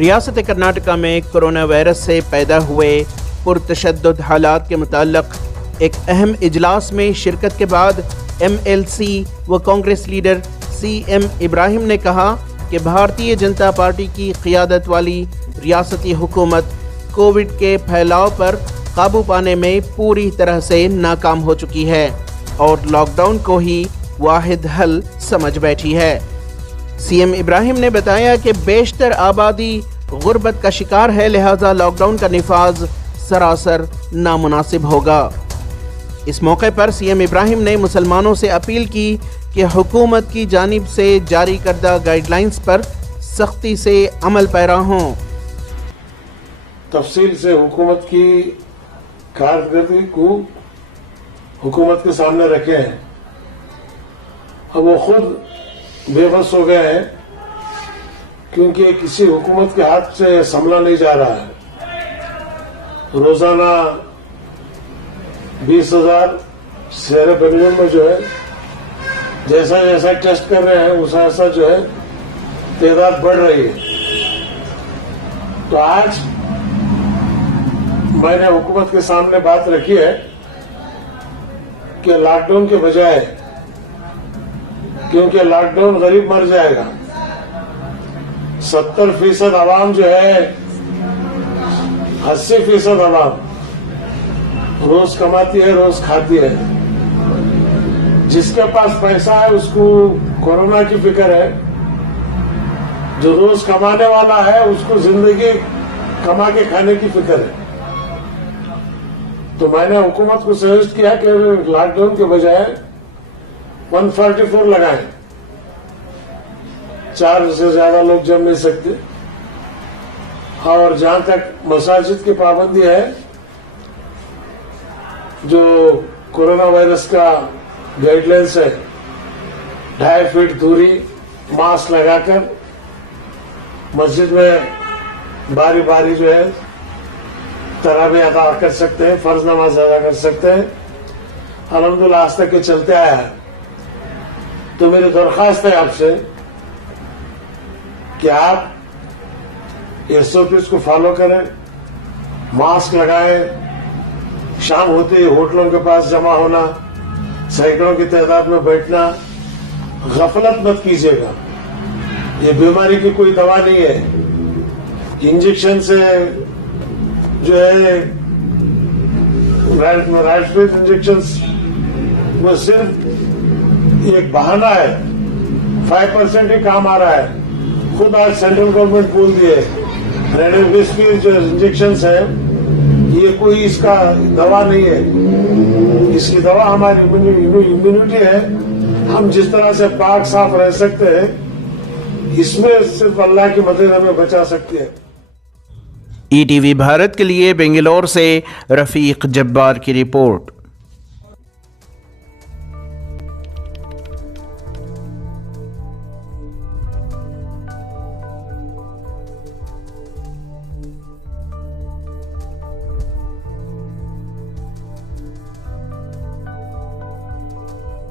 रियासत कर्नाटका में corona virus से पैदा हुए पुरतशद्दुद हालात के मुताल्लिक एक अहम इजलास में शिरकत के बाद MLC व कांग्रेस लीडर CM इब्राहिम ने कहा कि भारतीय जनता पार्टी की क़ियादत वाली रियासती हुकूमत कोविड के फैलाव पर काबू पाने में पूरी तरह से नाकाम हो चुकी है और लॉकडाउन को ही वाहिद हल समझ बैठी है। CM इब्राहिम ने बताया कि बेशतर आबादी गुर्बत का शिकार है, लिहाजा लॉकडाउन का निफाज सरासर नामुनासिब होगा। इस मौके पर CM इब्राहिम ने मुसलमानों से अपील की कि हुकूमत की जानिब से जारी करदा गाइडलाइंस पर सख्ती से अमल पैरा हों। तफसील से हुकूमत की कारकर्दगी को हुकूमत के सामने रखे हैं। अब वो खुद बेबस हो गए हैं क्योंकि किसी हुकूमत के हाथ से संभला नहीं जा रहा है। रोजाना 20,000 शहर बेंगलुरु में जो है जैसा जैसा टेस्ट कर रहे हैं वैसा ऐसा जो है तादाद बढ़ रही है। तो आज मैंने हुकूमत के सामने बात रखी है कि लॉकडाउन के बजाय, क्योंकि लॉकडाउन गरीब मर जाएगा, 70% आवाम जो है 80% आवाम रोज कमाती है, रोज खाती है। जिसके पास पैसा है उसको कोरोना की फिक्र है, जो रोज कमाने वाला है उसको जिंदगी कमा के खाने की फिक्र है। तो मैंने हुकूमत को सजेस्ट किया कि लॉकडाउन के बजाय 144 लगाएं। 4 से ज्यादा लोग जम नहीं सकते। और जहां तक मसाजिद की पाबंदी है, जो कोरोना वायरस का गाइडलाइंस है, 2.5 फीट दूरी, मास्क लगाकर मस्जिद में बारी बारी जो है तरावी अदा कर सकते हैं, फर्ज नमाज अदा कर सकते हैं। अल्हम्दुलिल्लाह आज तक के चलते आया है। तो मेरी दरख्वास्त है आपसे कि आप SOPs को फॉलो करें, मास्क लगाएं, शाम होते ही होटलों के पास जमा होना, सैकड़ों की तादाद में बैठना, गफलत मत कीजिएगा। ये बीमारी की कोई दवा नहीं है। इंजेक्शन से जो है राइट इंजेक्शन वो सिर्फ एक बहाना है, 5% ही काम आ रहा है। खुद आज सेंट्रल गवर्नमेंट बोल दिए रेमडेसिविर जो इंजेक्शन है ये कोई इसका दवा नहीं है। इसकी दवा हमारी इम्यूनिटी है। हम जिस तरह से पाक साफ रह सकते हैं, इसमें सिर्फ अल्लाह की मदद हमें बचा सकती है। ETV भारत के लिए बेंगलोर से रफीक जब्बार की रिपोर्ट।